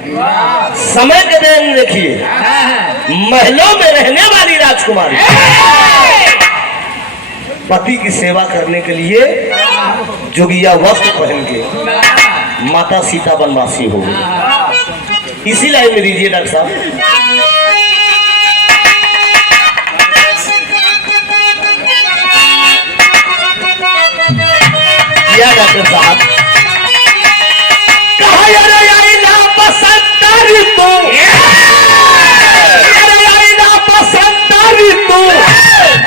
समय के दिन देखिए, महलों में रहने वाली राजकुमारी पति की सेवा करने के लिए जोगिया वस्त्र पहन के माता सीता वनवासी हो गई। इसी लाइन में दीजिए डॉक्टर साहब। क्या डॉक्टर साहब कहा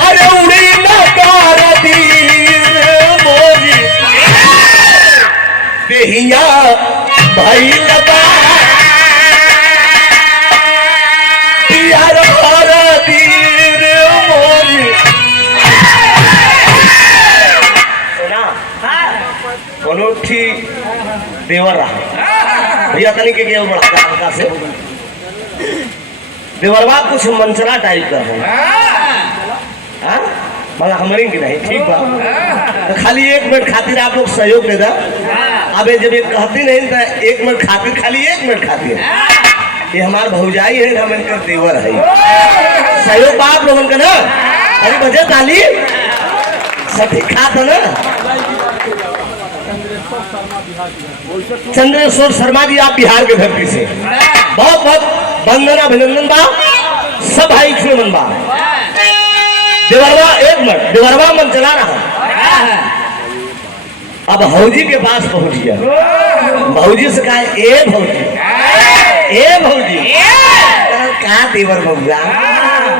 अरे उड़ी नकार मोरी बेहिया भाई लगा मोरी। सुना देवर रहा भैया तनिक के केवल बढ़ा हल्का से देवरवा कुछ मंचला टाइप का है, मगर हमारी की नहीं ठीक बा। तो खाली 1 मिनट खातिर आप लोग सहयोग दे दा। अब जब ये कहती नहीं तो 1 मिनट खातिर, खाली 1 मिनट खातिर, ये हमार भौजाई है, हम इनका देवर है। सहयोग आप लोगों का ना, अरे बजे ताली सब ठीक ठाक है ना। चंद्रेश्वर शर्मा जी आप बिहार के धरती से बहुत बहुत वंदना अभिनंदन बा, सब भाई मन बा। देवरवा 1 मिनट देवरवा मन चला रहा। अब भौजी के पास पहुंच गया, भौजी से कहा ए भौजी क्या देवर बबुआ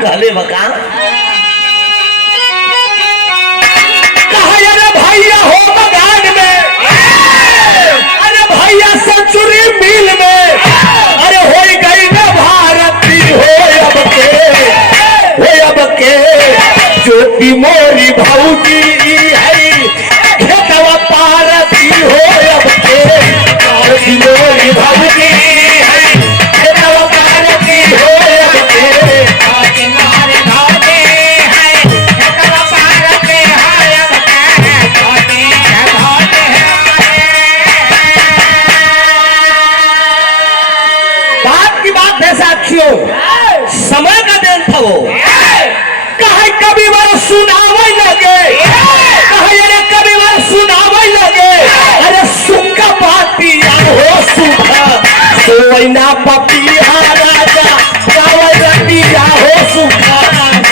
कहले बका भैया हो बगान में, अरे भैया सेंचुरी मिल में, अरे हो गई ना भारती अब के ज्योति मोरी भौजी है खेतवा पारती हो अब के ज्योति मोरी भौजी है खेतवा पारती हो अब के समय का दिन था वो। कहे कभी बार सुनावे लगे, कहे कभी बार सुनावे लगे, अरे सुख पातिया हो सुख सोना पपिया राजा गावे रतिया हो सुख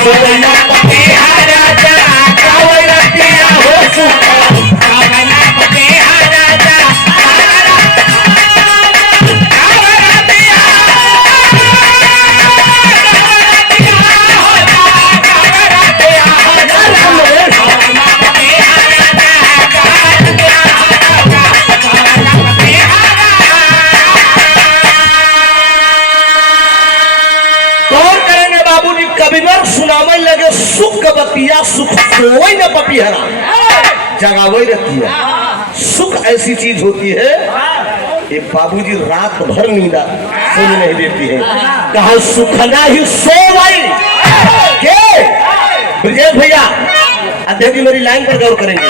सोना पपिया राजा गावे रतिया हो सुख सोना पपिया राजा सुनावे लगे सुख बतिया सुख सोई न पपिहरा जगावे रतिया। सुख ऐसी चीज होती है ये बाबूजी रात भर नींदा सोने नहीं देती है। कहा सुखना ही सोई के ब्रजेश भैया अध्यक्ष मेरी लाइन पर गौर करेंगे।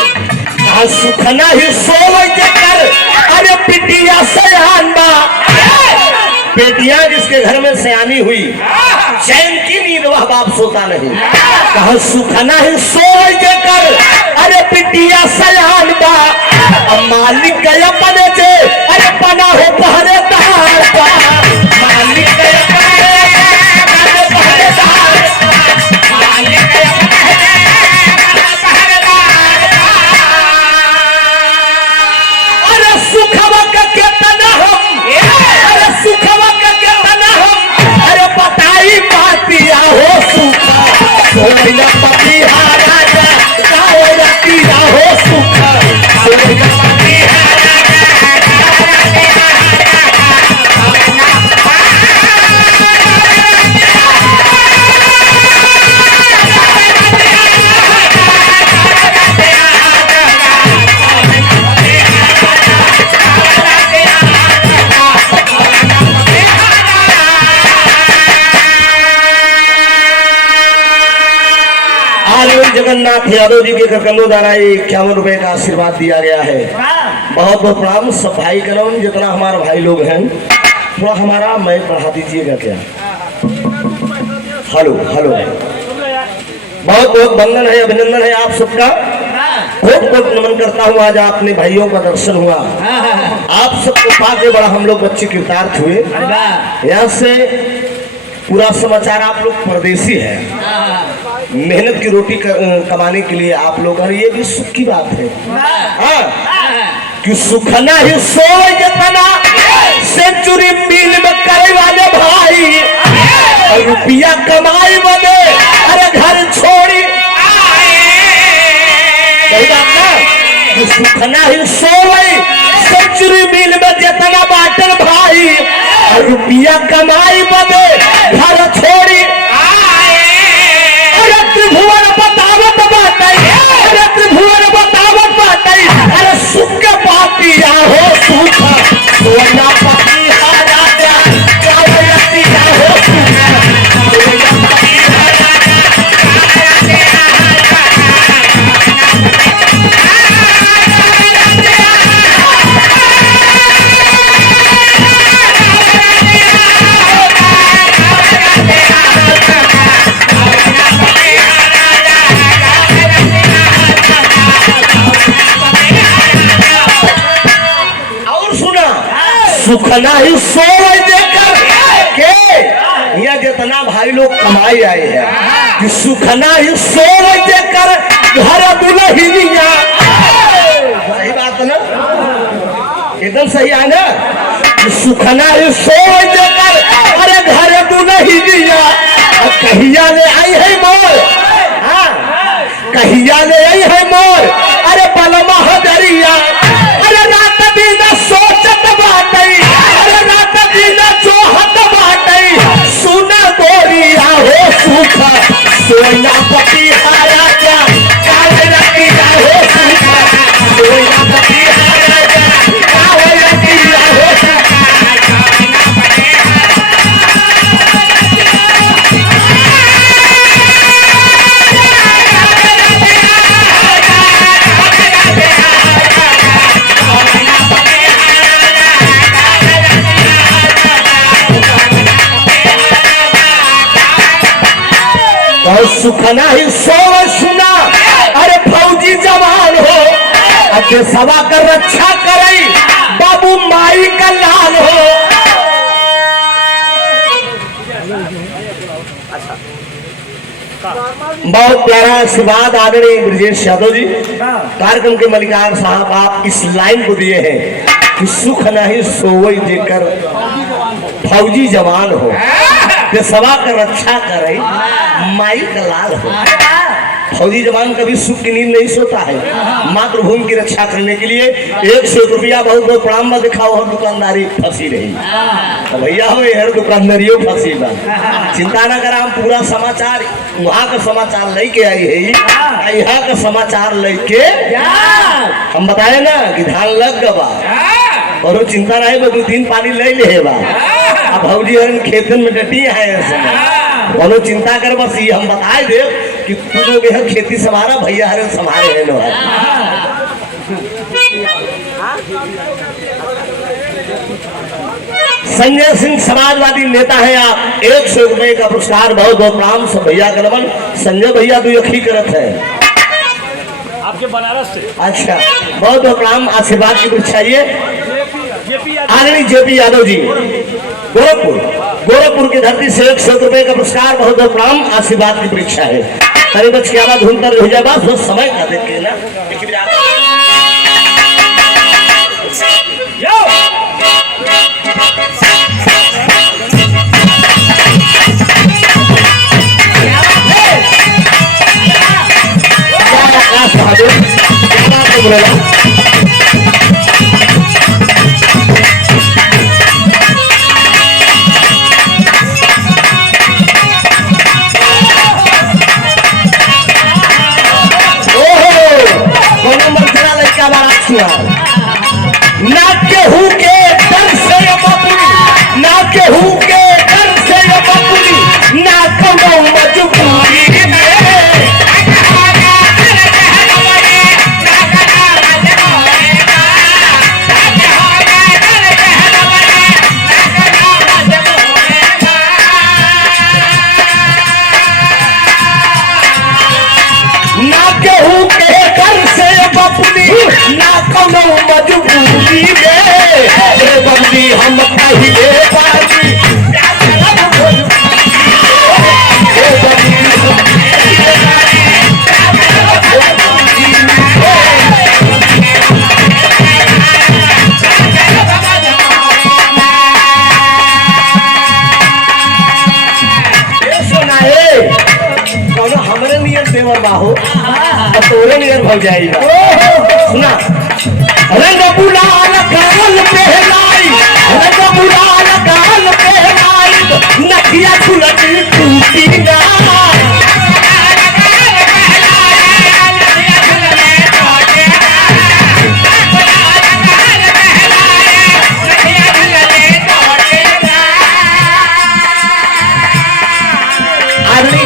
कहा सुखना ही सोई के कर अरे पिटिया सयान बा, बेटियां जिसके घर में सयानी हुई चैन की नींद वह बाप सोता नहीं। कहा सुखना ही सोई के कर अरे पिटिया सयान बा, मालिक गया पने से अरे पना हो पहरेदार बा, मालिक गया अरे सुखवा का केतना हम, अरे सुखवा का केतना हम, अरे बताई पातिया हो सुखा सोना पपिया राजा गावे रतिया हो सुखा सोना पपिया जगन्नाथ यादव जी के करकंदो द्वारा 51 रुपए का आशीर्वाद दिया गया है। बहुत बहुत प्रणाम सब भाई का नाम जितना हमारे भाई लोग हैं थोड़ा हमारा माइक बढ़ा दीजिएगा क्या? हेलो हेलो, बहुत बहुत वंदन है, अभिनंदन है आप सबका। बहुत बहुत नमन करता हूँ। आज आपने भाइयों का दर्शन हुआ, आप सबको पाके बड़ा हम लोग बच्चे कृतार्थ हुए। यहाँ से पूरा समाचार, आप लोग परदेसी है, मेहनत की रोटी कमाने के लिए आप लोग, और ये भी सुख की बात है कि सुखना ही सोए जतना सेंचुरी मिल में करे वाले भाई, और रुपया कमाई बने अरे घर छोड़ी, सही बात ना? कि सुखना ही सोए सेंचुरी मिल में जतना बाटन भाई, और रुपया कमाई बने घर छोड़ी। अरे त्रिभुवन बतावत बाटई, अरे त्रिभुवन बतावत बाटई, अरे सुख के पातिया हो सुख सोना पति हारा जा, क्या वयतिया हो सुख सोना पति हारा जा। सुखना ही सोए देकर के यह जितना भाई लोग कमाई आए हैं कि सुखना ही सोए देकर घर दुल्हनिया, सही बात ना? एकदम सही है ना? कि सुखना ही सोए देकर अरे घर दुल्हनिया, कहिया ले आई है मोर, कहिया ले आई है मोर, अरे बलमा हदरिया, अरे रात दिन सोचत बाटई, अरे रात दिन जोहत बाटई, सुना गोरिया हो सुख सोना पति हारा जा, काहे रतिया हो सुख सोना पति हारा जा, काहे रतिया हो सुख। और सुखना ही सोए सुना अरे फौजी जवान हो, अरे सवा कर रक्षा करई बाबू माई का लाल हो। बहुत प्यारा आशीर्वाद आदरणीय ब्रजेश यादव जी, कार्यक्रम के मलिकार साहब, आप इस लाइन को दिए हैं कि सुख नहीं सोई देकर फौजी जवान हो, सवा कर रक्षा करे माई का लाल हो। फौजी जवान कभी सुख की नींद नहीं सोता है, मातृभूमि की रक्षा करने के लिए 100 रुपया बहुत बहुत प्रणाम दिखाओ, हर दुकानदारी फंसी रही तो भैया हो हर दुकानदारियों फंसी बा। चिंता न करा, हम पूरा समाचार वहाँ का समाचार लेके आई है, यहाँ का समाचार लेके हम बताए ना कि धान लग गवा, और वो चिंता नहीं बा, 2-3 पानी ले ले बा। अब भौजी हरन खेतन में डटी है, बोलो चिंता कर, बस ये हम बताए दे कि तू लोग यह खेती संभारा, भैया हरन संभारे है नो। संजय सिंह समाजवादी नेता है आप, 100 रुपए का पुरस्कार, बहुत बहुत प्रणाम सब भैया का नमन। संजय भैया तो यही करत है आपके बनारस से। अच्छा, बहुत बहुत प्रणाम, आशीर्वाद की परीक्षा ये आदरणीय जेपी यादव जी, गोरखपुर की धरती से 100 रुपए का पुरस्कार, बहुत बहुत प्रणाम, आशीर्वाद की परीक्षा है। अरे बच के आवाज धुन कर जाए, बस समय का देख के ना ना केहू के डर से बबुली, ना केहू के डर से बबुली, ना कमो मजबूरी में। बाहो अब तोरे नियर भग जाएगा। सुना रंग गुलाल गाल पहनाई, रंग गुलाल गाल पहनाई, नखिया झुलती टूटी ना।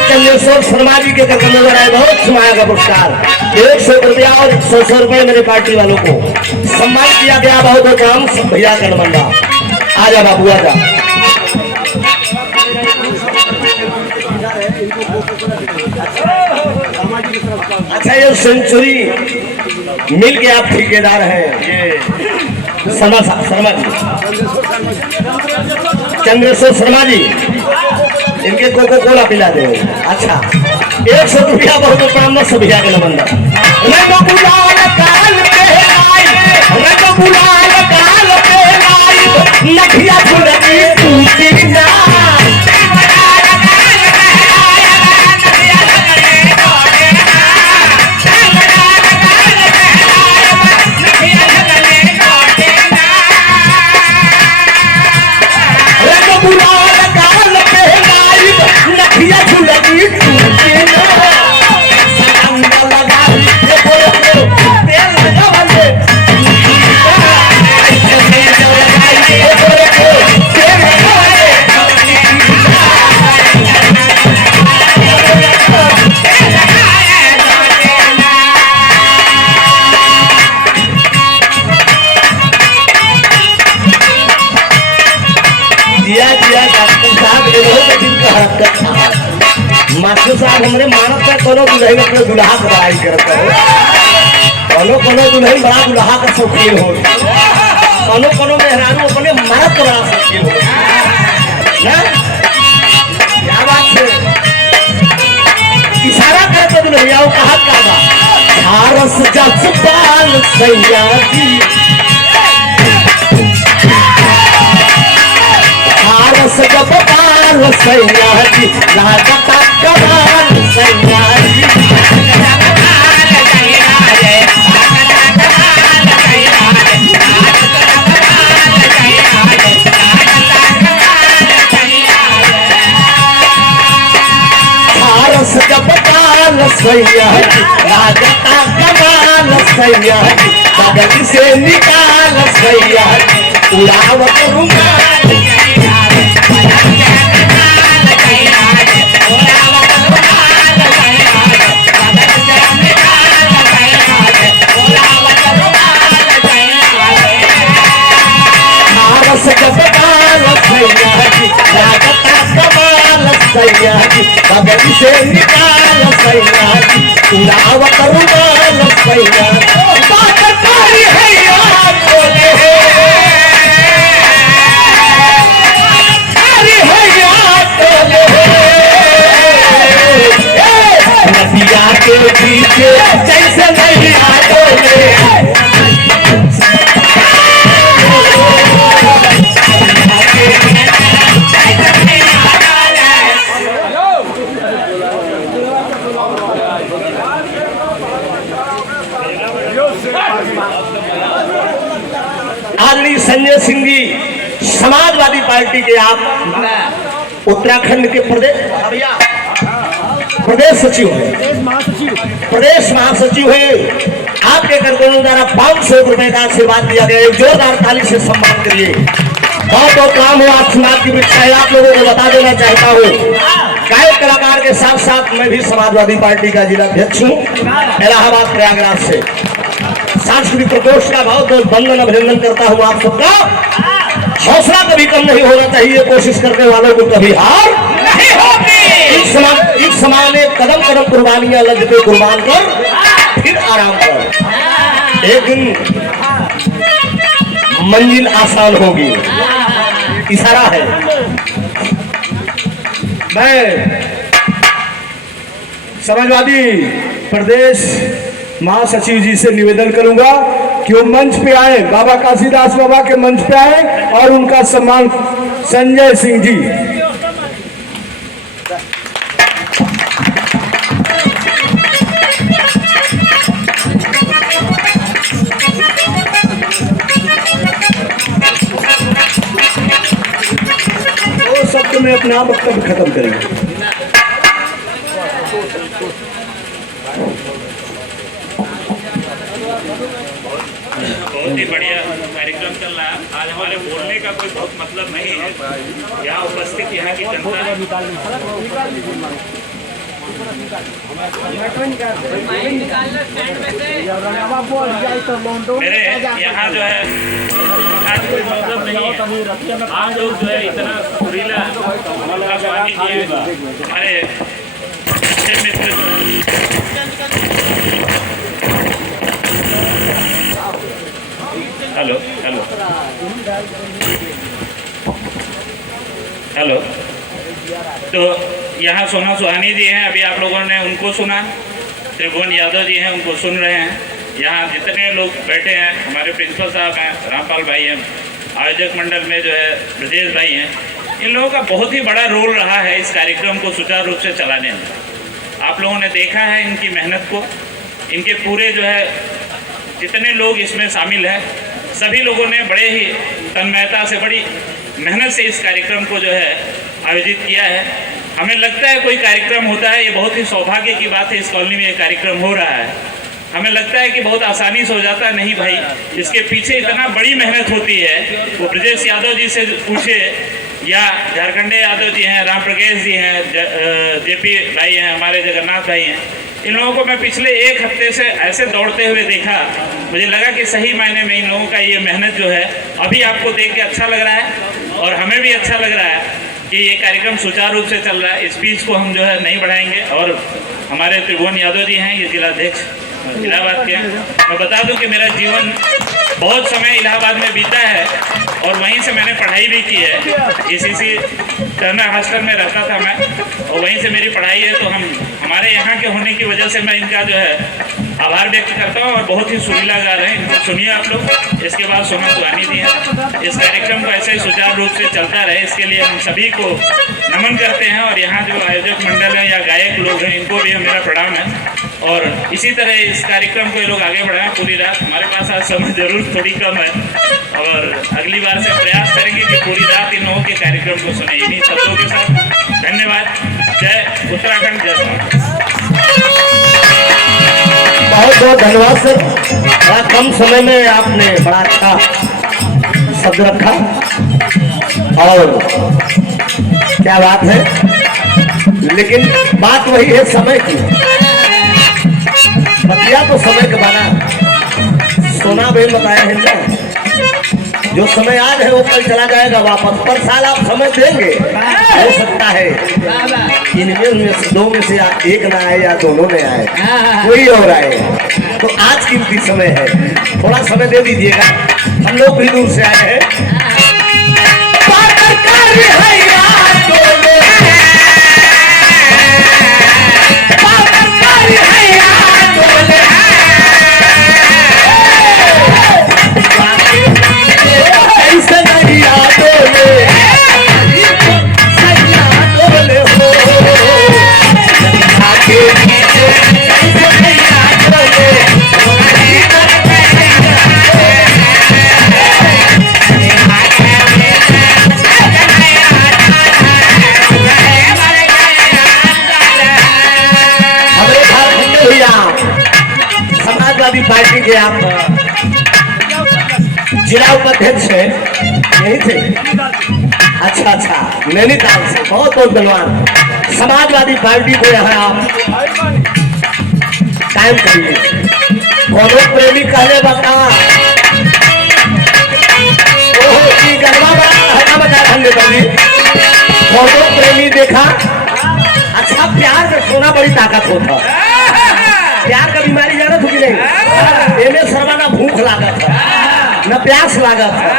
चंद्रेश्वर शर्मा जी के करके नजर आए, बहुत सुनाया का पुरस्कार 100 रुपया और 100 रुपये मेरे पार्टी वालों को सम्मान किया गया। बहुत बहुत काम भैया का नमंदा। आजा बाबू आजा। अच्छा ये सेंचुरी मिल के आप ठेकेदार हैं, ये शर्मा जी, चंद्रेश्वर शर्मा जी, इनके कोको कोला पिला दे। अच्छा 100 रुपया बहुत प्राण से भैया के नमंदा। रंग गुलाल गाल पहनाई, रंग गुलाल गाल पहनाई, नखिया झुलती टूटी ना। मास्टर साहब हमरे मानत का कोनो दुल्हन अपने दुल्हा के बड़ाई करता है, कोनो दुल्हन बड़ा दुल्हा का शौकीन हो, कोनो मेहरानू अपने मर्द का बड़ा शौकीन हो ना। क्या बात है, इशारा करते दुल्हनिया कहा का भारस जसपाल सैया जी, भारस जसपाल सैया जी, लागता कमाल सैया जी। भारस जसपाल सैया जी, लागता कमाल सैया जी, बगल से निकाल सैया जी, उड़ावत रुमाल। बगल से निकाल सैया जी, उड़ावत रुमाल सैया। बात कारी है यार बोले, कारी है यार बोले, नदिया के पीछे जैसे नहीं बोले। आदरणीय संजय सिंह जी समाजवादी पार्टी के आप उत्तराखंड के प्रदेश सचिव हैं, प्रदेश महासचिव है। आपके कर्तव्यों द्वारा 500 रुपए का आशीर्वाद दिया गया। एक जोरदार ताली से सम्मान करिए। बहुत बहुत काम हो, आप समाज की इच्छा है। आप लोगों को बता देना चाहता हूँ, गायक कलाकार के साथ साथ मैं भी समाजवादी पार्टी का जिला अध्यक्ष हूँ इलाहाबाद प्रयागराज से। सांस्कृतिक प्रकोष्ठ का बहुत बहुत वंदन अभिनंदन करता हूँ आप सबका। हौसला कभी कम नहीं होना चाहिए, कोशिश करने वालों को कभी हार नहीं होती। इस समय में कदम कदम कुर्बानियां लगते कुर्बान कर फिर आराम कर, एक दिन मंजिल आसान होगी। इशारा है। मैं समाजवादी प्रदेश महासचिव जी से निवेदन करूंगा कि वो मंच पे आए, बाबा काशीदास बाबा के मंच पे आए और उनका सम्मान संजय सिंह जी। तो मैं अपना वक्तव्य खत्म करेंगे। बहुत ही बढ़िया कार्यक्रम चल रहा है। आज हमारे बोलने का कोई बहुत मतलब नहीं है। यहाँ उपस्थित यहाँ की जनता मेरे यहाँ जो है आज कोई मतलब नहीं है। आप लोग जो है इतना सुरीला स्वामी जी हमारे अच्छे मित्र हेलो हेलो हेलो। तो यहाँ सोना सुहानी जी हैं, अभी आप लोगों ने उनको सुना। त्रिभुवन यादव जी हैं, उनको सुन रहे हैं। यहाँ जितने लोग बैठे हैं, हमारे प्रिंसिपल साहब हैं, रामपाल भाई हैं, आयोजक मंडल में जो है ब्रजेश भाई हैं, इन लोगों का बहुत ही बड़ा रोल रहा है इस कार्यक्रम को सुचारू रूप से चलाने में। आप लोगों ने देखा है इनकी मेहनत को। इनके पूरे जो है जितने लोग इसमें शामिल हैं, सभी लोगों ने बड़े ही तन्मयता से, बड़ी मेहनत से इस कार्यक्रम को जो है आयोजित किया है। हमें लगता है कोई कार्यक्रम होता है, ये बहुत ही सौभाग्य की बात है, इस कॉलोनी में ये कार्यक्रम हो रहा है। हमें लगता है कि बहुत आसानी से हो जाता है, नहीं भाई, इसके पीछे इतना बड़ी मेहनत होती है। वो ब्रजेश यादव जी से पूछे या झारखंडे यादव जी हैं, राम प्रकेश जी हैं, जेपी भाई हैं, हमारे जगन्नाथ भाई हैं, इन लोगों को मैं पिछले एक हफ्ते से ऐसे दौड़ते हुए देखा, मुझे लगा कि सही मायने में इन लोगों का ये मेहनत जो है अभी आपको देख के अच्छा लग रहा है और हमें भी अच्छा लग रहा है कि ये कार्यक्रम सुचारू रूप से चल रहा है। इस बीच को हम जो है नहीं बढ़ाएंगे। और हमारे त्रिभुवन यादव जी हैं, ये जिलाध्यक्ष इलाहाबाद के हैं। मैं बता दूं कि मेरा जीवन बहुत समय इलाहाबाद में बीता है और वहीं से मैंने पढ़ाई भी की है। इसी टर्नर हॉस्टल में रहता था मैं और वहीं से मेरी पढ़ाई है। तो हमारे यहाँ के होने की वजह से मैं इनका जो है आभार व्यक्त करता हूँ और बहुत ही सुरीला गा रहे हैं। इनको सुनिए आप लोग। इसके बाद सोना सुहानी जी हैं। इस कार्यक्रम को ऐसे ही सुचारू रूप से चलता रहे, इसके लिए हम सभी को नमन करते हैं। और यहाँ जो आयोजक मंडल है या गायक लोग हैं, इनको भी मेरा प्रणाम है। और इसी तरह इस कार्यक्रम को ये लोग आगे बढ़ाएं पूरी रात। हमारे पास आज समय जरूर थोड़ी कम है और अगली बार से प्रयास करेंगे कि पूरी रात इन लोगों के कार्यक्रम को सुने। इन्हीं शब्दों के साथ धन्यवाद। जय उत्तराखंड, जय स्वामी। बहुत बहुत धन्यवाद सर। बड़ा कम समय में आपने बड़ा अच्छा शब्द रखा और क्या बात है। लेकिन बात वही है समय की। बतिया तो समय के बना। सोना भाई बताया है ना, जो समय आज है वो कल चला जाएगा वापस। पर साल आप समय देंगे, हो सकता है इनमें से दो में से एक ना आए या दोनों में आए, कोई और आए। तो आज कीमती समय है, थोड़ा समय दे दीजिएगा। हम लोग भी दूर से आए हैं। समाजवादी पार्टी के आप जिला उपाध्यक्ष हैं, यही थे? अच्छा अच्छा, नैनीताल से। बहुत बहुत धन्यवाद। समाजवादी पार्टी को यहाँ आप कायम करिए। कौनो प्रेमी कहले बता कौनो प्रेमी देखा। अच्छा, प्यार में सोना बड़ी ताकत होता। प्यार का बीमारी जाना थी नहीं, एने सरवाना भूख लागत है, न प्यास लागत है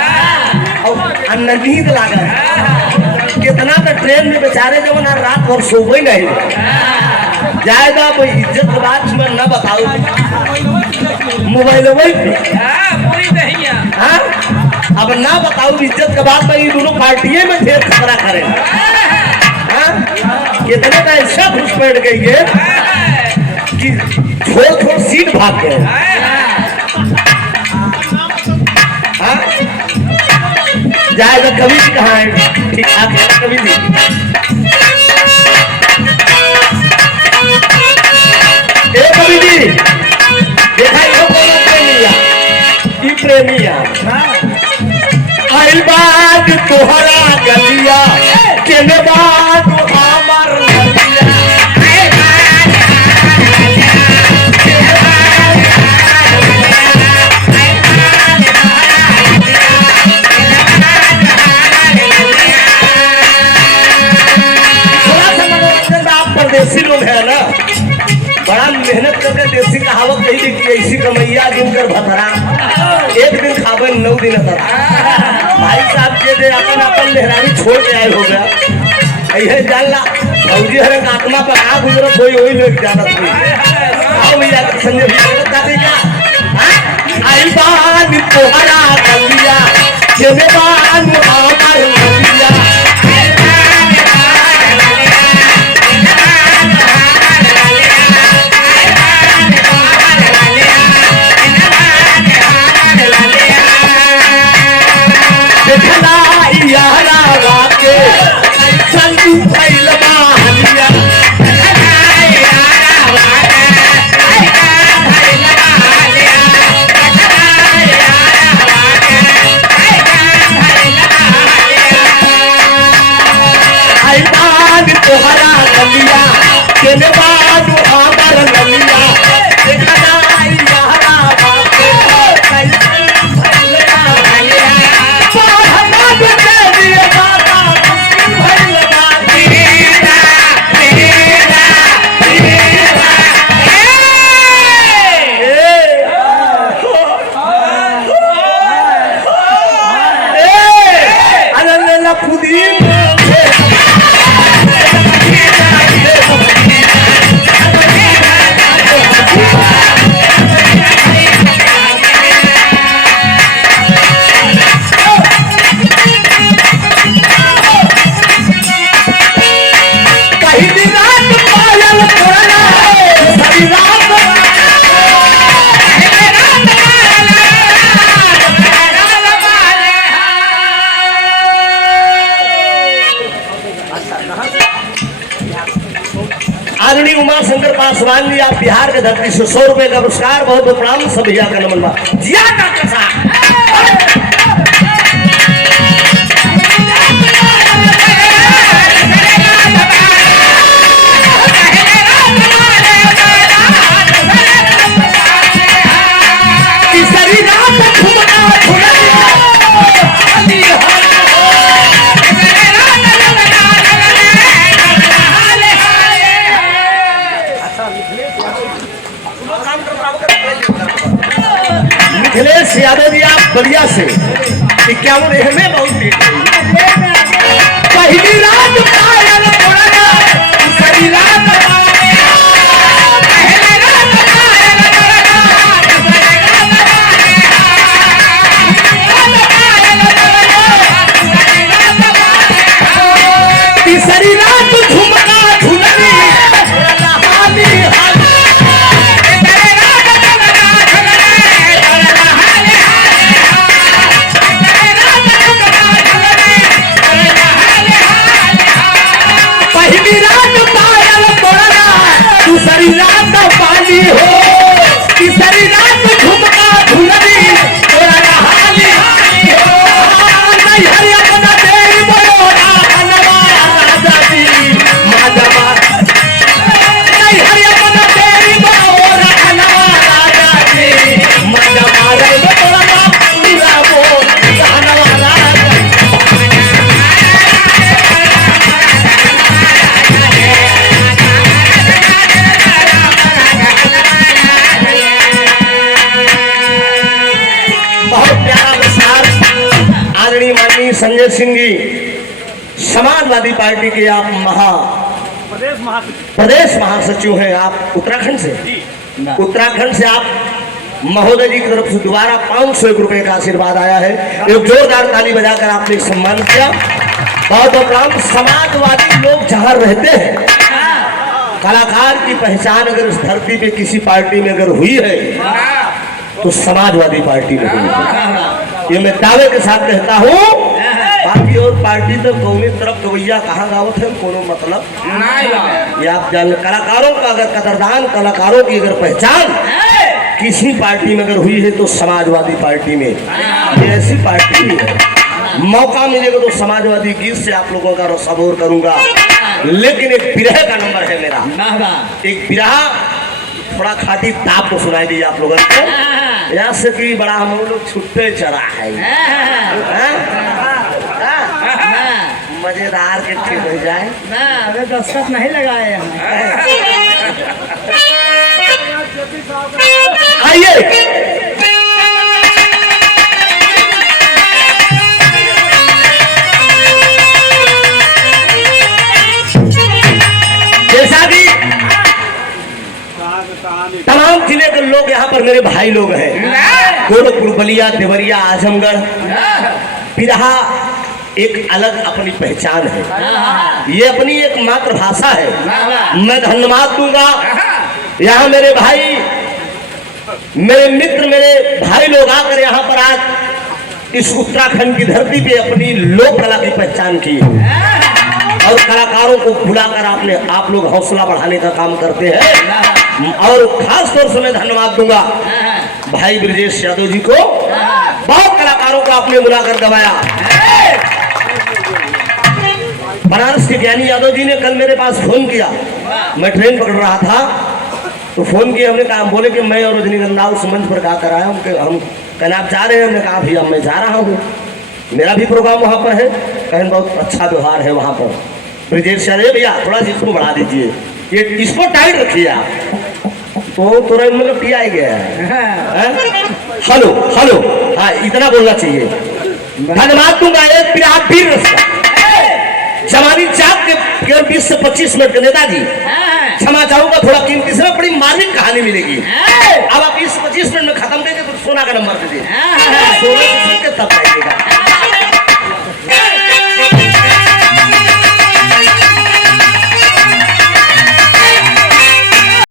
और न नींद लागत है। कितना तो ट्रेन में बेचारे जो ना रात भर सोवे नहीं जाएगा। कोई इज्जत की बात में न बताओ, मोबाइल अब ना बताओ इज्जत के बात में। ये दोनों पार्टियों में ढेर खतरा करे। कितने का ऐसा घुसपैठ गई है कि थोड़ सीट भाग गए। जाएगा। कवि जी कहाँ है? ठीक ठाक है कवि जी? ए कवि जी देखा यो कौन प्रेमिया? ई प्रेमिया आइल बात तोहरा गलिया केने बात हमार गलिया परदेसी लोग है ना, बड़ा मेहनत करके देसी कहावत कही थी कि ऐसी कमैया दिन कर भतरा एक दिन खावे 9 दिन तरा। भाई साहब के दे अपन अपन लहरानी छोड़ के आए हो गया यही जानला फौजी हर आत्मा पर आ गुजरत होई वही लोग जानत हुई। आओ भैया संजय भैया दादी का आई बान तोहरा गलिया केने बान हमार गलिया आदरणीय उमा शंकर पासवान जी, आप बिहार के धरती से 100 रुपए का पुरस्कार, बहुत बहुत प्रणाम, सब भैया का नमन बा। जिया डॉक्टर साहब मिथिलेश यादव जी, आप बलिया से 51 में बहुत पहली रात पायल तोड़ना दूसरी रात तीसरी रात झुमका झुलनी दूसरी रात पानी हो तीसरी रात झुमका झुलनी तोरा हाली हो नहीं हरि अपना देई बड़ोरा हनवा राजा जी माधवा नहीं हरि अपना देई बड़ोरा हनवा राजा जी माधवा रे तोरा पूरा बोल हनवा राजा संजय सिंह जी, समाजवादी पार्टी के आप प्रदेश महासचिव हैं, आप उत्तराखंड से आप महोदय जी की तरफ से दोबारा 501 रुपए का आशीर्वाद आया है। एक जोरदार ताली बजाकर आपने सम्मान किया। बहुत उपरांत समाजवादी लोग जहाँ रहते हैं, कलाकार की पहचान अगर इस धरती पे किसी पार्टी में अगर हुई है तो समाजवादी पार्टी में हुई है। ये मैं दावे के साथ कहता हूँ बाकी और पार्टी तो कौनी तरफ गवैया कहाँ गावत है कोनो मतलब नहीं ये आप जान। कलाकारों का अगर कदरदान, कलाकारों की अगर पहचान किसी पार्टी में अगर हुई है तो समाजवादी पार्टी में। ये ऐसी पार्टी है, मौका मिलेगा तो समाजवादी गीत से आप लोगों का रसबोर करूंगा। लेकिन एक बिरह का नंबर है मेरा, एक बिरहा थोड़ा खाटी ताप को सुनाई दी आप लोगों को। यहाँ से कि बड़ा हम लोग छुट्टे चढ़ा है, मजेदार के ठीक हो जाए। अरे दस्तखत नहीं लगाए आइए जैसा भी तमाम जिले के लोग यहाँ पर मेरे भाई लोग हैं। गोरखपुर, बलिया, देवरिया, आजमगढ़। बिरहा एक अलग अपनी पहचान है, ये अपनी एक मातृभाषा है। मैं धन्यवाद दूंगा यहाँ मेरे भाई, मेरे मित्र, मेरे भाई लोग आकर यहाँ पर आज इस उत्तराखंड की धरती पे अपनी लोक कला की पहचान की और कलाकारों को बुलाकर आप लोग हौसला बढ़ाने का काम करते हैं। और खास तौर से मैं धन्यवाद दूंगा भाई ब्रजेश यादव जी को, बहुत कलाकारों को आपने बुलाकर गवाया। बनारस के ज्ञानी यादव जी ने कल मेरे पास फोन किया, मैं ट्रेन पकड़ रहा था तो फोन किया। हमने कहा, बोले कि मैं और रजनीगंधा उस मंच पर गाकर आया हूँ। हम कहना आप जा रहे हैं? हमने कहा भैया मैं जा रहा हूँ, मेरा भी प्रोग्राम वहाँ पर है। कहन बहुत अच्छा व्यवहार है वहाँ पर। ब्रजेश यादव भैया थोड़ा सा इसको बढ़ा दीजिए, ये इसको टाइट रखिए आप। तो तुरंत मतलब पिया ही गया है। हेलो हेलो, हाँ इतना बोलना चाहिए। धन्यवाद दूंगा एक वीर रस्ता जवानी चाक के केवल 20 से 25 मिनट के नेताजी। क्षमा चाहूंगा थोड़ा कीमती समय, बड़ी मार्मिक कहानी मिलेगी। अब आप 20 से 25 मिनट में खत्म करेंगे तो सोना का नंबर दीजिए, सोना से सुन के तब आइएगा।